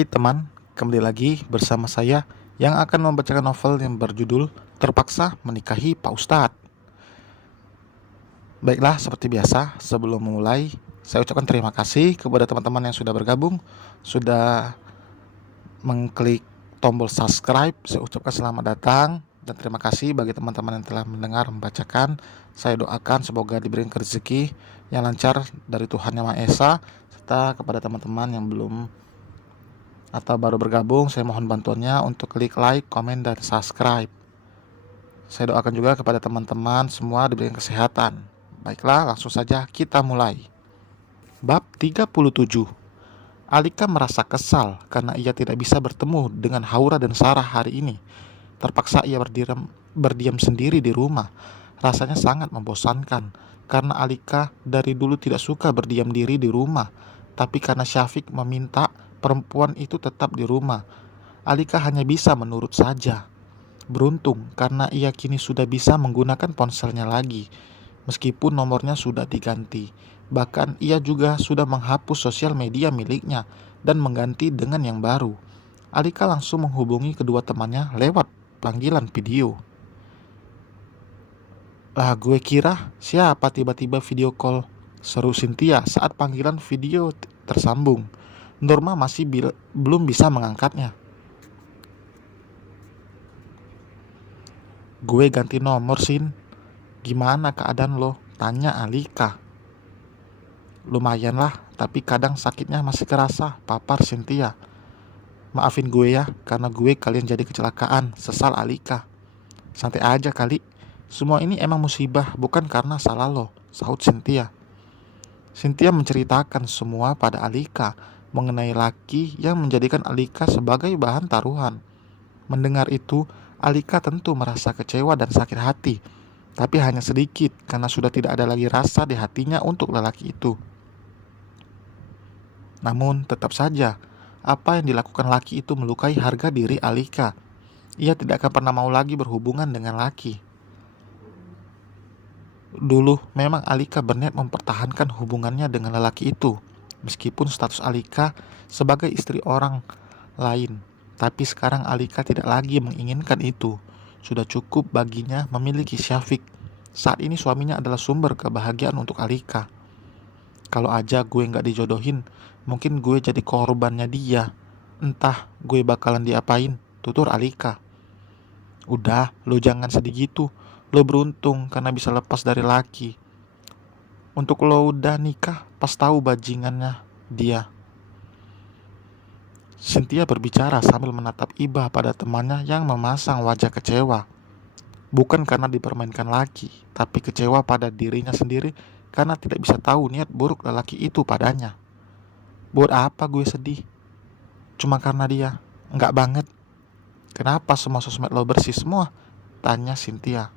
Hai teman, kembali lagi bersama saya yang akan membacakan novel yang berjudul Terpaksa Menikahi Pak Ustadz. Baiklah, seperti biasa, sebelum memulai, saya ucapkan terima kasih kepada teman-teman yang sudah bergabung, sudah mengklik tombol subscribe. Saya ucapkan selamat datang dan terima kasih bagi teman-teman yang telah mendengar membacakan. Saya doakan semoga diberikan rezeki yang lancar dari Tuhan Yang Maha Esa, serta kepada teman-teman yang belum atau baru bergabung, saya mohon bantuannya untuk klik like, komen, dan subscribe. Saya doakan juga kepada teman-teman semua diberikan kesehatan. Baiklah, langsung saja kita mulai. Bab 37. Alika merasa kesal karena ia tidak bisa bertemu dengan Haura dan Sarah hari ini. Terpaksa ia berdiam sendiri di rumah. Rasanya sangat membosankan karena Alika dari dulu tidak suka berdiam diri di rumah. Tapi karena Syafiq meminta, perempuan itu tetap di rumah. Alika hanya bisa menurut saja. Beruntung karena ia kini sudah bisa menggunakan ponselnya lagi, meskipun nomornya sudah diganti. Bahkan ia juga sudah menghapus sosial media miliknya dan mengganti dengan yang baru. Alika langsung menghubungi kedua temannya lewat panggilan video. Lah, gue kira siapa tiba-tiba video call, seru Cynthia saat panggilan video tersambung. Norma masih belum bisa mengangkatnya. Gue ganti nomor, Sin. Gimana keadaan lo? Tanya Alika. Lumayan lah, tapi kadang sakitnya masih kerasa, papar Cynthia. Maafin gue ya, karena gue kalian jadi kecelakaan, sesal Alika. Santai aja kali. Semua ini emang musibah, bukan karena salah lo, sahut Cynthia. Cynthia menceritakan semua pada Alika mengenai laki yang menjadikan Alika sebagai bahan taruhan. Mendengar itu, Alika tentu merasa kecewa dan sakit hati, tapi hanya sedikit karena sudah tidak ada lagi rasa di hatinya untuk lelaki itu. Namun tetap saja, apa yang dilakukan laki itu melukai harga diri Alika. Ia tidak akan pernah mau lagi berhubungan dengan laki. Dulu memang Alika berniat mempertahankan hubungannya dengan lelaki itu, meskipun status Alika sebagai istri orang lain. Tapi sekarang Alika tidak lagi menginginkan itu. Sudah cukup baginya memiliki Syafiq. Saat ini suaminya adalah sumber kebahagiaan untuk Alika. Kalau aja gue gak dijodohin, mungkin gue jadi korbannya dia. Entah gue bakalan diapain, tutur Alika. Udah, lo jangan sedih gitu. Lo beruntung karena bisa lepas dari laki. Untuk lo udah nikah, pas tahu bajingannya dia. Cynthia berbicara sambil menatap iba pada temannya yang memasang wajah kecewa. Bukan karena dipermainkan laki, tapi kecewa pada dirinya sendiri karena tidak bisa tahu niat buruk lelaki itu padanya. Buat apa gue sedih? Cuma karena dia? Enggak banget. Kenapa semua sosmed lo bersih semua? Tanya Cynthia.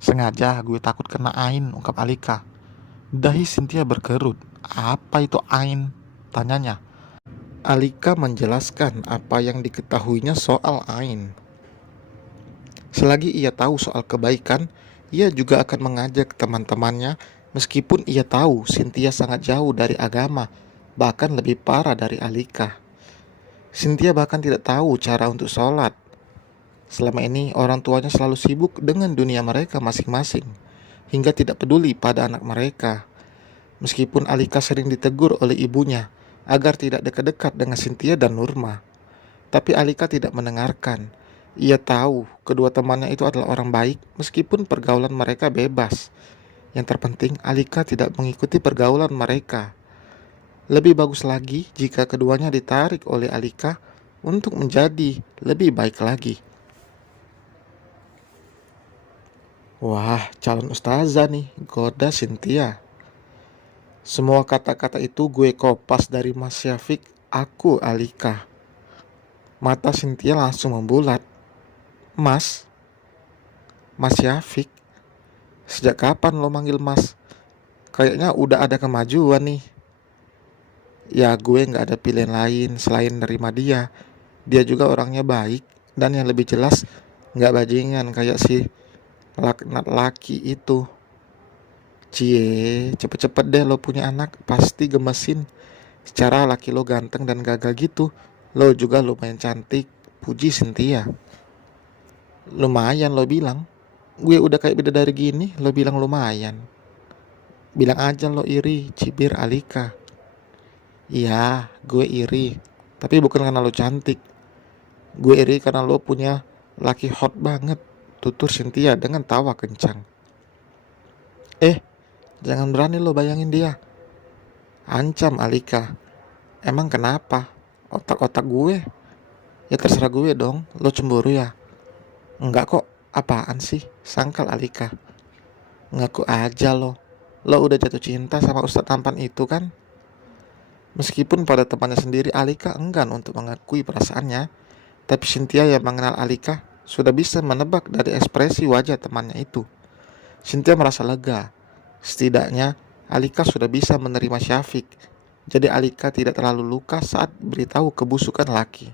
Sengaja gue takut kena ain, ungkap Alika. Dahi Cynthia berkerut. Apa itu ain? Tanyanya. Alika menjelaskan apa yang diketahuinya soal ain. Selagi ia tahu soal kebaikan, ia juga akan mengajak teman-temannya meskipun ia tahu Cynthia sangat jauh dari agama, bahkan lebih parah dari Alika. Cynthia bahkan tidak tahu cara untuk sholat. Selama ini orang tuanya selalu sibuk dengan dunia mereka masing-masing, hingga tidak peduli pada anak mereka. Meskipun Alika sering ditegur oleh ibunya agar tidak dekat-dekat dengan Cynthia dan Nurma, tapi Alika tidak mendengarkan. Ia tahu kedua temannya itu adalah orang baik meskipun pergaulan mereka bebas. Yang terpenting Alika tidak mengikuti pergaulan mereka. Lebih bagus lagi jika keduanya ditarik oleh Alika untuk menjadi lebih baik lagi. Wah, calon ustazah nih, goda Cynthia. Semua kata-kata itu gue kopas dari Mas Syafiq, aku Alika. Mata Cynthia langsung membulat. Mas? Mas Syafiq? Sejak kapan lo manggil Mas? Kayaknya udah ada kemajuan nih. Ya gue gak ada pilihan lain selain nerima dia. Dia juga orangnya baik, dan yang lebih jelas gak bajingan kayak si laknat laki itu. Cie, cepet-cepet deh lo punya anak, pasti gemesin. Secara laki lo ganteng dan gagah gitu, Lo juga lumayan cantik, puji Cynthia. Lumayan lo bilang. Gue udah kayak bidadari gini, lo bilang lumayan. Bilang aja lo iri, cibir Alika. Iya, gue iri. Tapi bukan karena lo cantik. Gue iri karena lo punya laki hot banget. Tutur Cynthia dengan tawa kencang. Jangan berani lo bayangin dia. Ancam Alika. Emang kenapa? Otak-otak gue? Ya terserah gue dong, lo cemburu ya? Enggak kok, apaan sih? Sangkal Alika. Ngaku aja lo. Lo udah jatuh cinta sama ustadz tampan itu kan? Meskipun pada temannya sendiri Alika enggan untuk mengakui perasaannya, tapi Cynthia yang mengenal Alika sudah bisa menebak dari ekspresi wajah temannya itu. Cynthia merasa lega. Setidaknya Alika sudah bisa menerima Syafiq. Jadi Alika tidak terlalu luka saat beritahu kebusukan laki.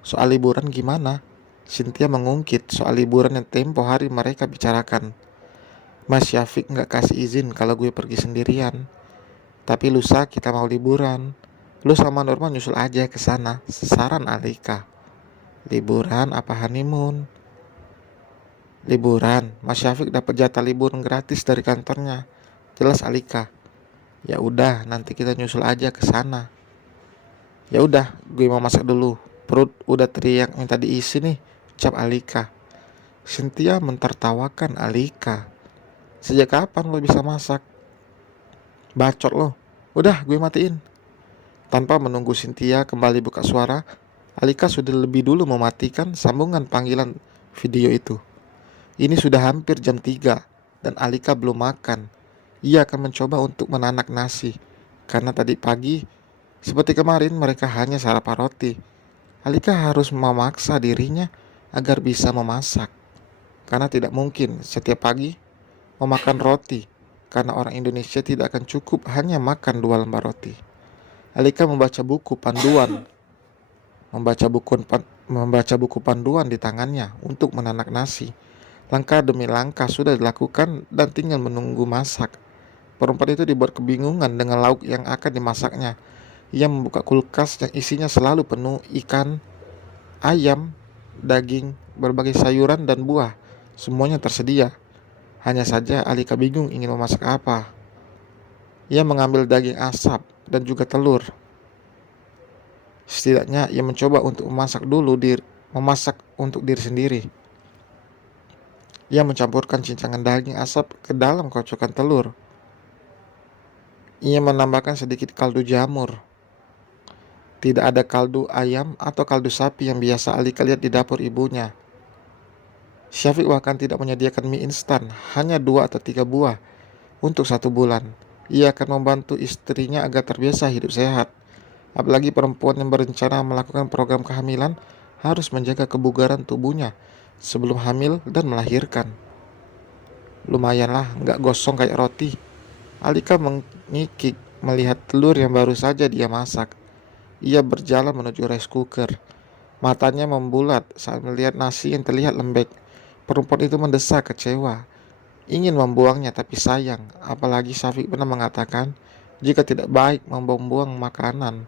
Soal liburan gimana? Cynthia mengungkit soal liburan yang tempo hari mereka bicarakan. Mas Syafiq gak kasih izin kalau gue pergi sendirian. Tapi lusa kita mau liburan. Lu sama Norma nyusul aja ke sana, saran Alika. Liburan apa honeymoon? Liburan, Mas Syafiq dapat jatah liburan gratis dari kantornya. Jelas Alika. Ya udah, nanti kita nyusul aja ke sana. Ya udah, gue mau masak dulu. Perut udah teriak minta diisi nih, ucap Alika. Cynthia mentertawakan Alika. Sejak kapan lo bisa masak? Bacot lo. Udah, gue matiin. Tanpa menunggu Cynthia kembali buka suara, Alika sudah lebih dulu mematikan sambungan panggilan video itu. Ini sudah hampir jam 3 dan Alika belum makan. Ia akan mencoba untuk menanak nasi, karena tadi pagi, seperti kemarin mereka hanya sarapan roti. Alika harus memaksa dirinya agar bisa memasak, karena tidak mungkin setiap pagi memakan roti, karena orang Indonesia tidak akan cukup hanya makan 2 lembar roti. Alika membaca buku panduan di tangannya untuk menanak nasi. Langkah demi langkah sudah dilakukan dan tinggal menunggu masak. Perempuan itu dibuat kebingungan dengan lauk yang akan dimasaknya. Ia membuka kulkas yang isinya selalu penuh ikan, ayam, daging, berbagai sayuran dan buah. Semuanya tersedia. Hanya saja Alika bingung ingin memasak apa. Ia mengambil daging asap dan juga telur. Setidaknya ia mencoba untuk memasak untuk diri sendiri. Ia mencampurkan cincangan daging asap ke dalam kocokan telur. Ia menambahkan sedikit kaldu jamur. Tidak ada kaldu ayam atau kaldu sapi yang biasa Alika lihat di dapur ibunya. Syafiq bahkan tidak menyediakan mie instan, hanya 2 atau 3 buah untuk 1 bulan. Ia akan membantu istrinya agar terbiasa hidup sehat. Apalagi perempuan yang berencana melakukan program kehamilan harus menjaga kebugaran tubuhnya sebelum hamil dan melahirkan. Lumayanlah, gak gosong kayak roti. Alika mengikik melihat telur yang baru saja dia masak. Ia berjalan menuju rice cooker. Matanya membulat saat melihat nasi yang terlihat lembek. Perempuan itu mendesak kecewa. Ingin membuangnya tapi sayang. Apalagi Syafiq pernah mengatakan jika tidak baik membuang makanan.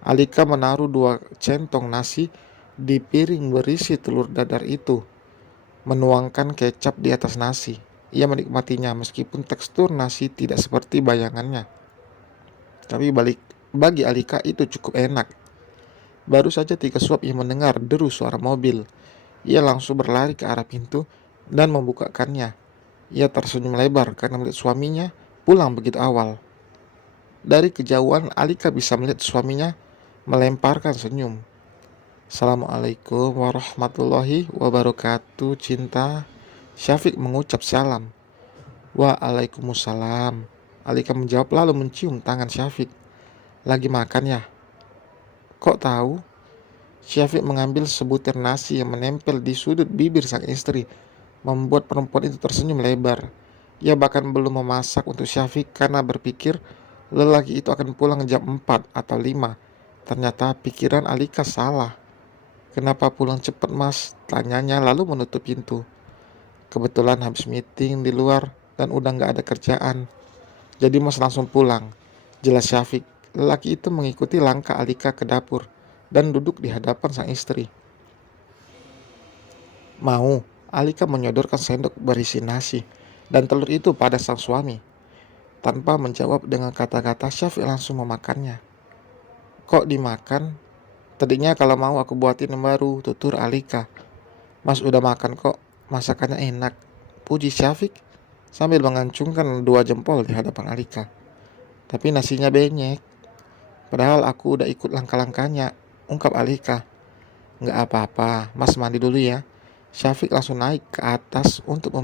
Alika menaruh 2 centong nasi di piring berisi telur dadar itu, menuangkan kecap di atas nasi. Ia menikmatinya meskipun tekstur nasi tidak seperti bayangannya. Tapi bagi Alika itu cukup enak. Baru saja 3 suap ia mendengar deru suara mobil. Ia langsung berlari ke arah pintu dan membukakannya. Ia tersenyum lebar karena melihat suaminya pulang begitu awal. Dari kejauhan Alika bisa melihat suaminya melemparkan senyum. Assalamualaikum warahmatullahi wabarakatuh, cinta. Syafiq mengucap salam. Waalaikumsalam. Alika menjawab lalu mencium tangan Syafiq. Lagi makan ya? Kok tahu? Syafiq mengambil sebutir nasi yang menempel di sudut bibir sang istri, membuat perempuan itu tersenyum lebar. Ia bahkan belum memasak untuk Syafiq karena berpikir lelaki itu akan pulang jam 4 atau 5. Ternyata pikiran Alika salah. Kenapa pulang cepat mas? Tanyanya lalu menutup pintu. Kebetulan habis meeting di luar dan udah gak ada kerjaan. Jadi mas langsung pulang. Jelas Syafiq Lelaki itu mengikuti langkah Alika ke dapur dan duduk di hadapan sang istri. Mau, Alika menyodorkan sendok berisi nasi dan telur itu pada sang suami. Tanpa menjawab dengan kata-kata, Syafiq langsung memakannya. Kok dimakan? Tadinya kalau mau aku buatin yang baru, tutur Alika. Mas udah makan kok, masakannya enak, puji Syafiq sambil mengancungkan 2 jempol di hadapan Alika. Tapi nasinya benyek. Padahal aku udah ikut langkah-langkahnya, ungkap Alika. Nggak apa-apa, mas mandi dulu ya. Syafiq langsung naik ke atas untuk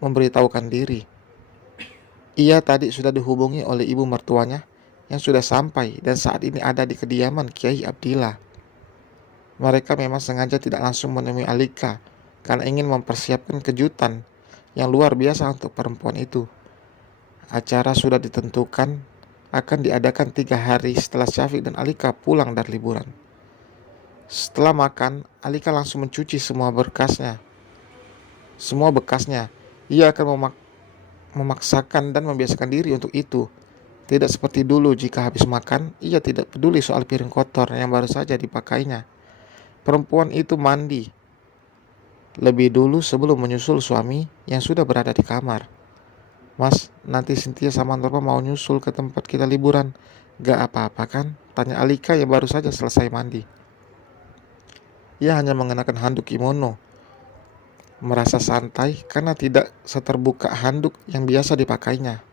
memberitahukan diri. Ia tadi sudah dihubungi oleh ibu mertuanya yang sudah sampai dan saat ini ada di kediaman Kiai Abdillah. Mereka memang sengaja tidak langsung menemui Alika karena ingin mempersiapkan kejutan yang luar biasa untuk perempuan itu. Acara sudah ditentukan akan diadakan 3 hari setelah Syafiq dan Alika pulang dari liburan. Setelah makan, Alika langsung mencuci semua bekasnya. Ia akan memaksakan dan membiasakan diri untuk itu. Tidak seperti dulu jika habis makan, ia tidak peduli soal piring kotor yang baru saja dipakainya. Perempuan itu mandi lebih dulu sebelum menyusul suami yang sudah berada di kamar. Mas, nanti Cynthia sama Norma mau nyusul ke tempat kita liburan. Gak apa-apa kan? Tanya Alika yang baru saja selesai mandi. Ia hanya mengenakan handuk kimono. Merasa santai karena tidak seterbuka handuk yang biasa dipakainya.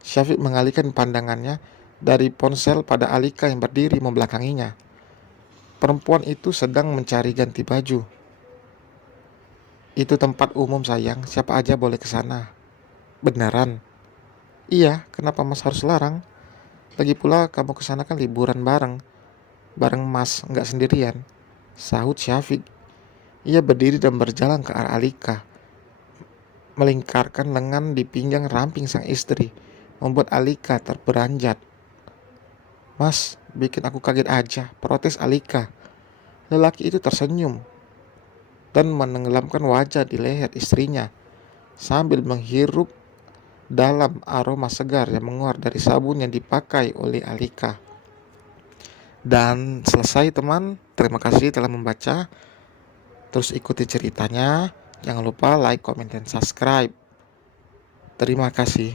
Syafiq mengalihkan pandangannya dari ponsel pada Alika yang berdiri membelakanginya. Perempuan itu sedang mencari ganti baju. Itu tempat umum sayang, siapa aja boleh ke sana. Beneran? Iya, kenapa mas harus larang? Lagi pula kamu kesana kan liburan bareng mas, nggak sendirian, sahut Syafiq. Ia berdiri dan berjalan ke arah Alika, melingkarkan lengan di pinggang ramping sang istri, membuat Alika terperanjat. Mas, bikin aku kaget aja, protes Alika. Lelaki itu tersenyum dan menenggelamkan wajah di leher istrinya sambil menghirup dalam aroma segar yang menguar dari sabun yang dipakai oleh Alika. Dan selesai teman, terima kasih telah membaca. Terus ikuti ceritanya. Jangan lupa like, comment, dan subscribe. Terima kasih.